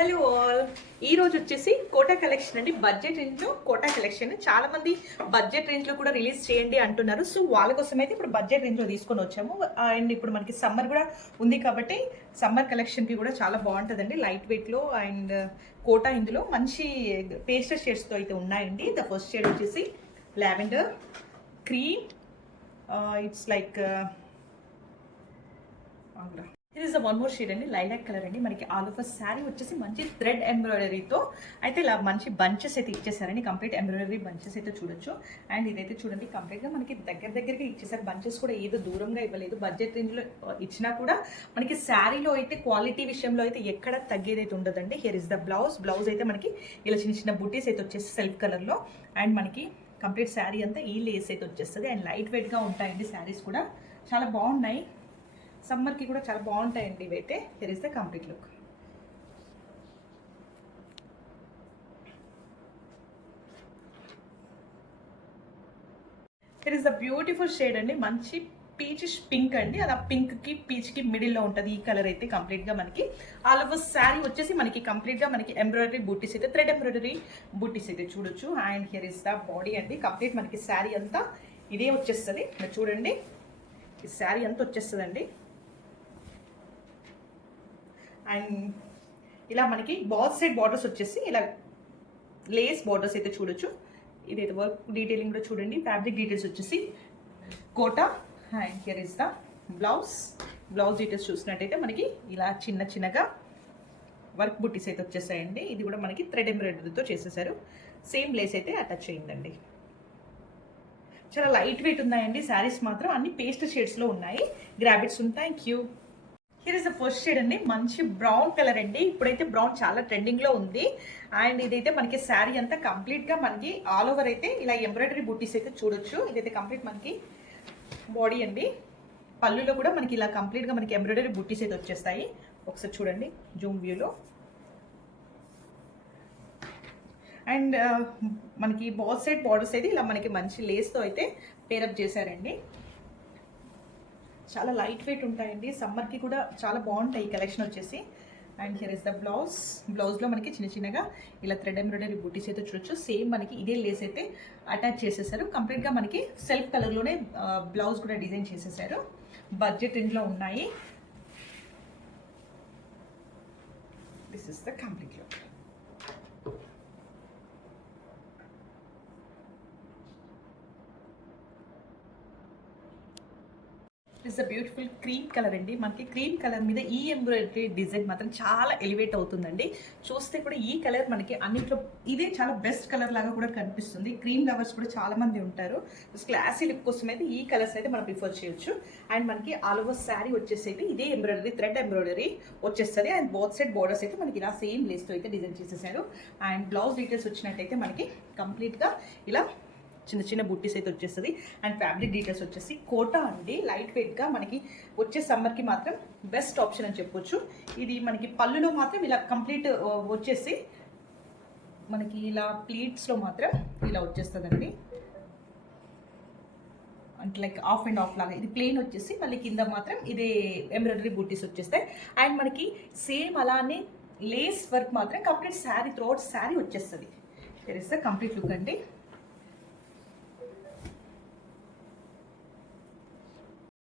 Hello all. ఈ రోజు వచ్చేసి కోటా కలెక్షన్ అండి. బడ్జెట్ రేంజ్ లో కోటా కలెక్షన్. చాలా మంది బడ్జెట్ రేంజ్ లో కూడా రిలీజ్ చేయండి అంటున్నారు. సో వాళ్ళ కోసం అయితే ఇప్పుడు బడ్జెట్ రేంజ్ లో తీసుకొని వచ్చాము. అండ్ ఇప్పుడు మనకి సమ్మర్ కూడా ఉంది కాబట్టి సమ్మర్ కలెక్షన్ కి కూడా చాలా బాగుంటుందండి. లైట్ వెయిట్ లో అండ్ కోటా ఇందులో మంచి పేస్టల్ షేడ్స్ తో అయితే ఉన్నాయండి. ద ఫస్ట్ షేడ్ వచ్చేసి లావెండర్ క్రీమ్. ఇట్స్ లైక్ ఇది ఇస్ వన్ మోర్ షేడ్ అండి, లైలాక్ కలర్ అండి. మనకి ఆల్ ఓవర్ శారీ వచ్చేసి మంచి థ్రెడ్ ఎంబ్రాయిడరీతో అయితే ఇలా మంచి బంచెస్ అయితే ఇచ్చేసారండి. కంప్లీట్ ఎంబ్రాయిడరీ బంచెస్ అయితే చూడొచ్చు. అండ్ ఇదైతే చూడండి కంప్లీట్గా మనకి దగ్గరగా ఇచ్చేసారు. బంచెస్ కూడా ఏదో దూరంగా ఇవ్వలేదు. బడ్జెట్ రేంజ్లో ఇచ్చినా కూడా మనకి శారీలో అయితే క్వాలిటీ విషయంలో అయితే ఎక్కడ తగ్గేదైతే ఉండదండి. హియర్ ఇస్ ద బ్లౌజ్ అయితే మనకి ఇలా చిన్న బుటీస్ అయితే వచ్చేసి సెల్ఫ్ కలర్లో. అండ్ మనకి కంప్లీట్ శారీ అంతా ఈ లేస్ అయితే వచ్చేస్తుంది. అండ్ లైట్ వెయిట్గా ఉంటాయండి శారీస్ కూడా, చాలా బాగున్నాయి. సమ్మర్కి కూడా చాలా బాగుంటాయండి ఇవైతే. Here is the complete look. Here is the beautiful shade అండి, మంచి పీచిష్ పింక్ అండి. అలా పింక్కి పీచ్కి మిడిల్లో ఉంటుంది ఈ కలర్ అయితే. కంప్లీట్గా మనకి ఆల్ ఓవర్ శారీ వచ్చేసి మనకి కంప్లీట్గా మనకి ఎంబ్రాయిడరీ బూటీస్ అయితే, థ్రెడ్ ఎంబ్రాయిడరీ బూటీస్ అయితే చూడొచ్చు. And here is the body అండి. కంప్లీట్ మనకి శారీ అంతా ఇదే వచ్చేస్తుంది. చూడండి ఈ శారీ అంతా వచ్చేస్తుందండి. అండ్ ఇలా మనకి బాల్ సైడ్ బార్డర్స్ వచ్చేసి ఇలా లేస్ బార్డర్స్ అయితే చూడొచ్చు. ఇదైతే వర్క్ డీటెయిలింగ్ కూడా చూడండి. ఫ్యాబ్రిక్ డీటెయిల్స్ వచ్చేసి కోటా. And here is the blouse details చూసినట్టయితే మనకి ఇలా చిన్నగా వర్క్ బుట్టీస్ అయితే వచ్చేసాయండి. ఇది కూడా మనకి థ్రెడ్ ఎంబ్రాయిడరీతో చేసేసారు. సేమ్ లేస్ అయితే అటాచ్ అయ్యిందండి. చాలా లైట్ వెయిట్ ఉన్నాయండి శారీస్ మాత్రం. అన్ని పేస్ట్ షేడ్స్లో ఉన్నాయి. గ్రాబిట్స్ ఉంటాయి. Thank you. Here is the first shade అండి, మంచి బ్రౌన్ కలర్ అండి. ఇప్పుడైతే బ్రౌన్ చాలా ట్రెండింగ్లో ఉంది. అండ్ ఇదైతే మనకి శారీ అంతా కంప్లీట్గా మనకి ఆల్ ఓవర్ అయితే ఇలా ఎంబ్రాయిడరీ బూటీస్ అయితే చూడొచ్చు. ఇదైతే కంప్లీట్ మనకి బాడీ అండి. పళ్ళులో కూడా మనకి ఇలా కంప్లీట్గా మనకి ఎంబ్రాయిడరీ బూటీస్ అయితే వచ్చేస్తాయి. ఒకసారి చూడండి జూమ్ వ్యూలో. అండ్ మనకి బాల్ సైడ్ బార్డర్స్ అయితే ఇలా మనకి మంచి లేస్తో అయితే పేరప్ చేశారండి. చాలా లైట్ వెయిట్ ఉంటాయండి. సమ్మర్కి కూడా చాలా బాగుంటాయి ఈ కలెక్షన్ వచ్చేసి. అండ్ హియర్ ఇస్ ద బ్లౌజ్లో మనకి చిన్నగా ఇలా థ్రెడ్ ఎంబ్రాయిడరీ బూటీస్ అయితే చూడొచ్చు. సేమ్ మనకి ఇదే లేస్ అయితే అటాచ్ చేసేసారు. కంప్లీట్గా మనకి సెల్ఫ్ కలర్లోనే బ్లౌజ్ కూడా డిజైన్ చేసేసారు. బడ్జెట్ రేంజ్లో ఉన్నాయి. This is the complete look. It's a beautiful cream colour అండి. మనకి క్రీమ్ కలర్ మీద ఈ ఎంబ్రాయిడరీ డిజైన్ మాత్రం చాలా ఎలివేట్ అవుతుందండి. చూస్తే కూడా ఈ కలర్ మనకి అన్నింటిలో ఇదే చాలా బెస్ట్ కలర్ లాగా కూడా కనిపిస్తుంది. క్రీమ్ లవర్స్ కూడా చాలా మంది ఉంటారు. క్లాసీ లుక్ కోసం అయితే ఈ కలర్స్ అయితే మనం ప్రిఫర్ చేయొచ్చు. అండ్ మనకి ఆల్ ఓవర్ శారీ వచ్చేసి అయితే ఇదే ఎంబ్రాయిడరీ థ్రెడ్ ఎంబ్రాయిడరీ వచ్చేస్తుంది. అండ్ బోత్ సైడ్ బోర్డర్స్ అయితే మనకి ఇలా సేమ్ లేస్తో అయితే డిజైన్ చేసేసారు. అండ్ బ్లౌజ్ డీటెయిల్స్ వచ్చినట్టయితే మనకి కంప్లీట్గా ఇలా చిన్న బుట్టీస్ అయితే వచ్చేస్తుంది. అండ్ ఫ్యాబ్రిక్ డీటెయిల్స్ వచ్చేసి కోటా అండి. లైట్ వెయిట్గా మనకి వచ్చే సమ్మర్కి మాత్రం బెస్ట్ ఆప్షన్ అని చెప్పొచ్చు. ఇది మనకి పళ్ళులో మాత్రం ఇలా కంప్లీట్ వచ్చేసి మనకి ఇలా ప్లీట్స్లో మాత్రం ఇలా వచ్చేస్తుందండి. అంటే లైక్ ఆఫ్ అండ్ ఆఫ్ లాగా. ఇది ప్లెయిన్ వచ్చేసి మళ్ళీ కింద మాత్రం ఇదే ఎంబ్రాయిడరీ బుట్టీస్ వచ్చేస్తాయి. అండ్ మనకి సేమ్ అలానే లేస్ వర్క్ మాత్రం కంప్లీట్ శారీ త్రూఅవుట్ శారీ వచ్చేస్తుంది. There is the complete look అండి.